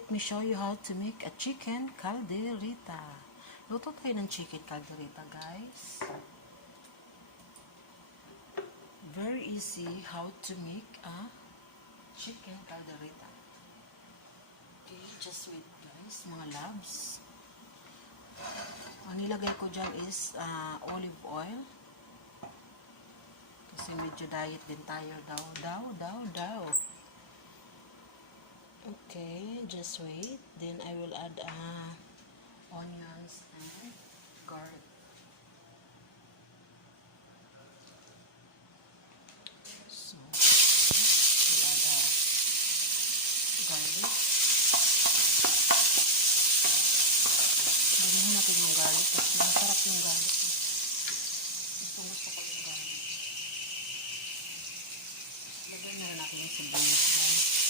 let me show you how to make a chicken caldereta. Luto tayo ng chicken caldereta, guys. Very easy how to make a chicken caldereta. Okay, just wait, guys, mga loves. Ang nilagay ko dyan is olive oil. Kasi medyo diet din tayo daw. Okay, just wait. Then I will add onions and garlic. So, we'll add garlic. Damihin natin yung garlic kasi masarap yung garlic. Gusto ko yung garlic. Lagyan na natin yung sibuyas, guys.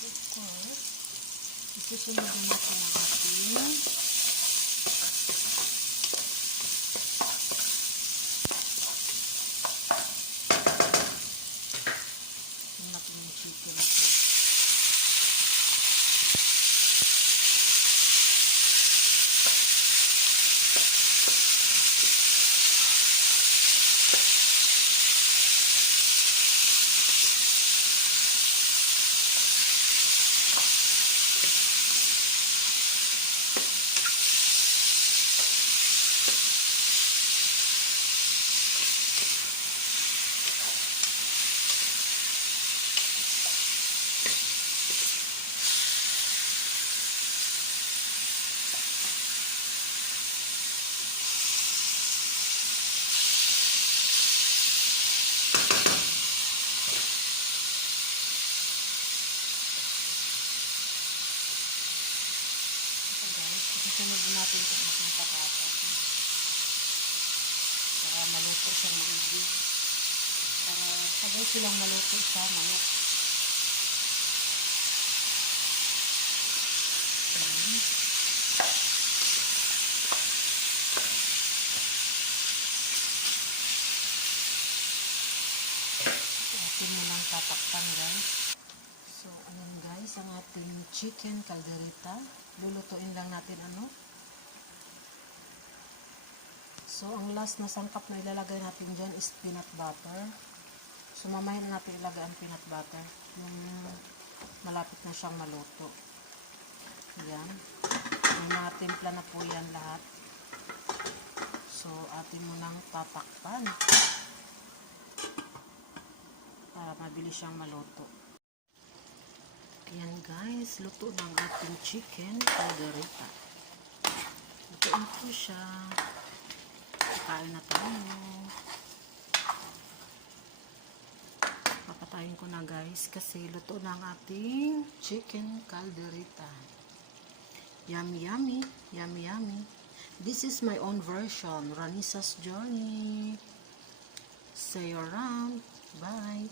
Of course, isusunod na natin ang ating yung chicken natin. Susunod natin ito ng patatas para maluto siya maigi, para sabay silang maluto sa manok. Atin mo lang tatakpan, guys. So, ayan guys, ang ating chicken caldereta. Lulutuin lang natin So, ang last na sangkap na ilalagay natin dyan is peanut butter. So, mamaya na natin ilagay ang peanut butter. Yung malapit na siyang maluto. Ayan. Yung mga timpla na po yan lahat. So, atin mo nang tatakpan. Para mabilis siyang maluto. Ayan guys, luto ng ating chicken caldereta. Lutuin po siya. Kain na tayo. Papatayin ko na guys kasi luto ng ating chicken caldereta. Yummy, yummy. Yummy, yummy. This is my own version. Ranisa's Journey. See you around. Bye.